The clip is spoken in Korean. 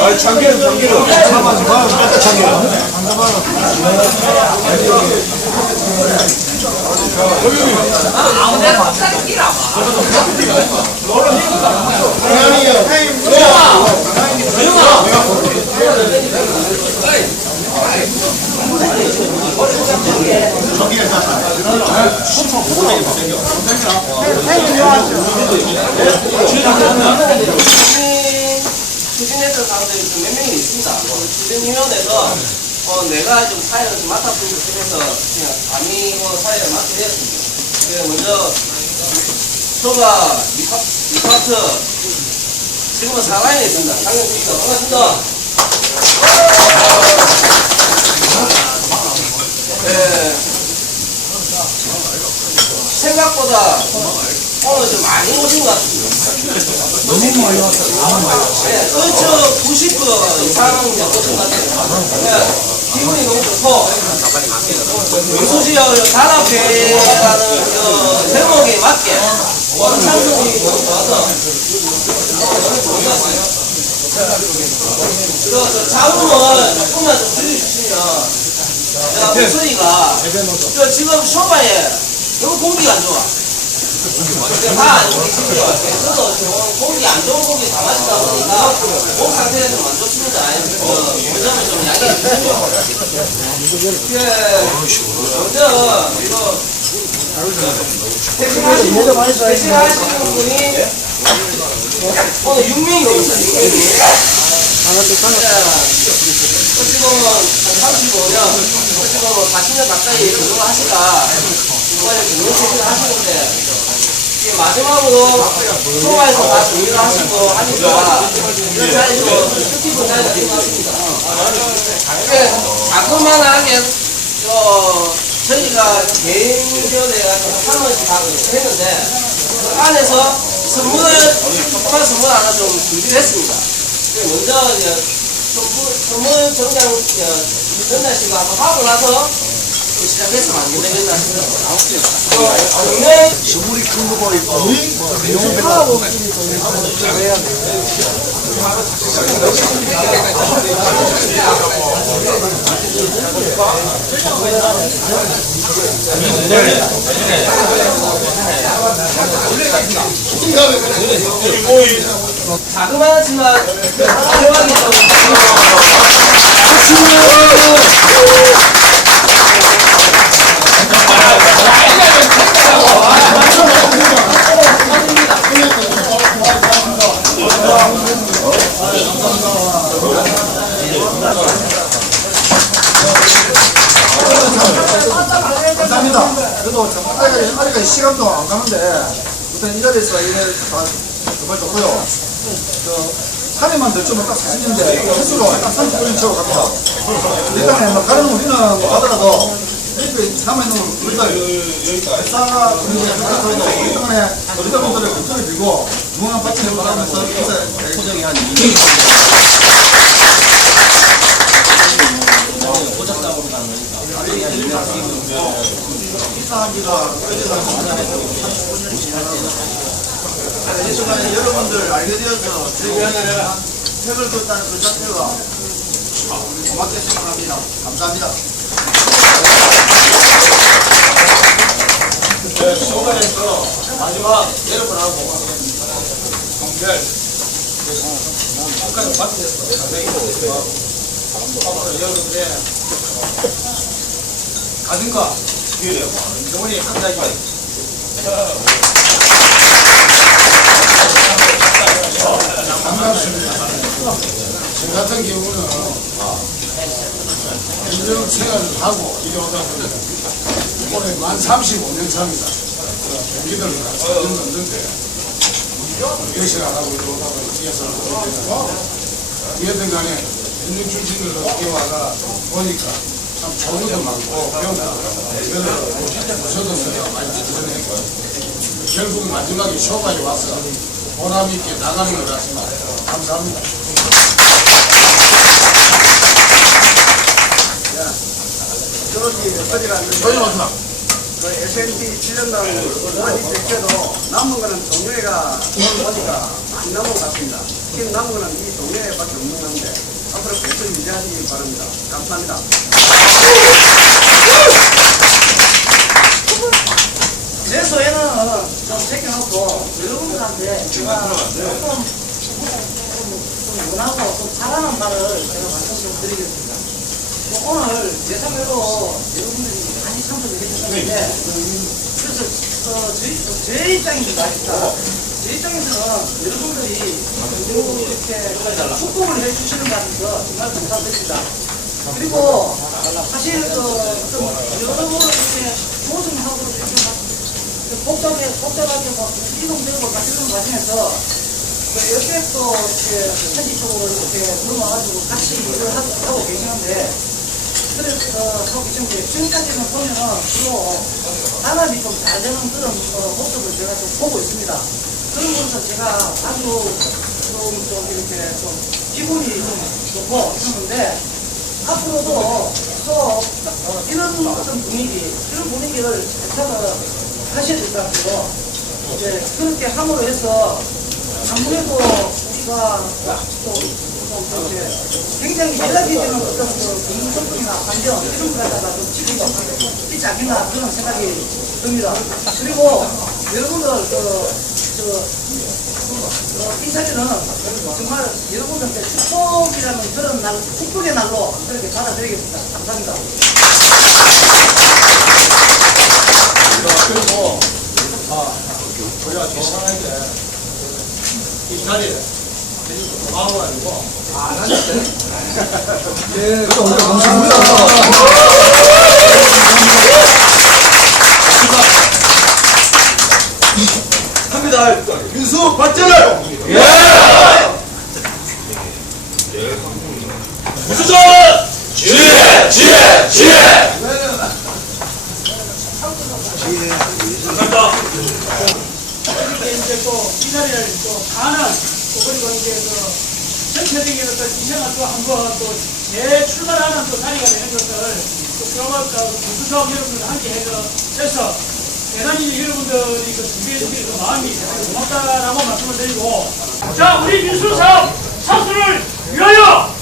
아, 참기름, 참기름. 참아지 마. 참기름. 사람들이 좀몇 명이 있습니다. 추진위원회에서 어, 내가 좀 사회를 좀 맡아보고 싶어서 그냥 감히 뭐 사회를 맡게 되었습니다. 그 먼저 초가 이파트 지금은 사과에 있습니다. 상영입니다. 반갑습니다. 네. 생각보다 오늘 좀 많이 오신 것 같습니다. 너무 많이 왔어요. 네, 그렇죠. 90분 이상 오신 것 같아요. 네, 기분이 너무 좋고, 민소지역 단합회라는 그 제목에 맞게 원창동이 너무 좋아서. 그, 저 자문을 조금만 좀 들려주시면 제가 목소리가 저 지금 쇼바에 너무 공기가 안 좋아. 다 이렇게 심지어 저도 좀 공기 안 좋은 공기 다 마시다 보니까 몸 상태가 좀안 좋습니다. 그, 그 점을 좀 양해해 주시고. 예, 먼저 이거 대신하시는 대신하시는 분이 오늘 6명이 오셨어요. 6명이. 지금은 한 35년, 지금은 40년 가까이 근무를 하시다 이번에 근무체를 하시는데 마지막으로 소마에서 다 정리를 하시고 하니까 이런 자리도 뜻깊은 자리가 된것 같습니다. 이게 자그만하게 저 저희가 개인견에 한 번씩 다 했는데 그 안에서 선물 조그만 선물 하나 좀 준비를 했습니다. 근데 먼저 이제 선물, 정장 어, 전달식을 한번 하고 나서 또 되겠나 싶어요. 어, 정말 선물이 큰 거고 있고. 자그마하지만 대박이 좀 감사합니다. 그래도 좀 아직까지, 아직까지 시간도 안 가는데, 일단 이 자리에서 이래 다 정말 좋고요. 저, 사례만 더 주면 딱 40년대, 횟수로 딱 30분 채워 갑니다. 일단은 뭐 다른 우리는 뭐 하더라도, 이렇게 남아있는 우리가 회사 분들이 하더라도 때문에 우리들 분들의 목소리 들고, 중앙 파트를 바라면서 인사, 고정이 한 2년 이사하기가 이 순간에 여러분들 알게 되어서 제가 책을 썼다는 그 자체가 고맙게 생각합니다. 감사합니다. 소관에서 마지막 여러분하고 북한 마트에서 상당히 앞으로 여러분의 가슴과 영원히 함께하기 반갑습니다. 저 같은 경우는 인정 생활을 하고 이래 오다 보니까 올해 만 35년 차입니다. 경기도를 넘는데 열심히 하고 이래 오다 보니까 어쨌든 간에 인증 출신을 뛰어와가 보니까 참 좋은 것도 많고 것도 많고 저도 저도 많이 지원했고 결국 마지막에 쇼까지 와서 보람 있게 나가는 것 같습니다. 감사합니다. 저기 어디가 저희 왔나? 그 SNT 7년당 많이 제껴도 남은 거는 동네가 오늘 보니까 많이 남은 것 같습니다. 지금 남은 거는 이 동네밖에 없는 건데 앞으로 계속 유지하시기 바랍니다. 감사합니다. 제 소에는 좀 제껴놓고 여러분들한테 제가 조금 좀 원하고 좀 바라는 말을 제가 말씀 좀 드리겠습니다. 뭐 오늘 예상대로 여러분들이 많이 참석을 해주셨는데 그래서 어, 저희, 제 입장입니다. 일단. 제 입장에서는 여러분들이 이렇게 축복을 해주시는 것 같아서 정말 감사드립니다. 그리고 사실 그 어떤 여러 이렇게 조정하고 이렇게 막 복잡해, 복잡하게 막 이동되고 막 이런 과정에서 그 옆에 또 이렇게 편집 쪽으로 이렇게 들어와가지고 같이 일을 하고 계시는데 하고 계시는데 지금까지는 보면은 주로 사람이 좀 잘 되는 그런 어, 모습을 제가 좀 보고 있습니다. 거에서 제가 아주 좀, 좀 이렇게 좀 기분이 좀 좋고 있었는데 앞으로도 또 어, 이런 어떤 분위기, 이런 분위기를 괜찮아 하셔야 될 것 같아요. 이제 그렇게 함으로 해서 아무래도 우리가 또, 굉장히 되는 어떤 그 공동성이나 환경 이런 거 갖다가 좀 지키고 있지 않겠나 그런 생각이 듭니다. 그리고 여러분들 그, 저, 어, 이 자리는 정말 여러분들께 축복이라는 그런 날, 축복의 날로 그렇게 받아들이겠습니다. 감사합니다. 그리고 아 우리가 조상할 때이 자리에 와가지고 안 하는데 예, 또 우리 감사합니다. 합니다. 윤수 발전을 무수전 지혜 지혜 지혜 감사합니다 이렇게 이제 또 이 자리를 또 가는 또 그리고 이제 그 전체적인 어떤 이생을 또 한번 또 재출발하는 또 자리가 되는 것을 또 그런 또 구수사업 여러분들 함께 해서 해서 대단히 여러분들이 그 준비해 주신 그 마음이 고맙다라고 말씀을 드리고 자 우리 민수사업 사수를 위하여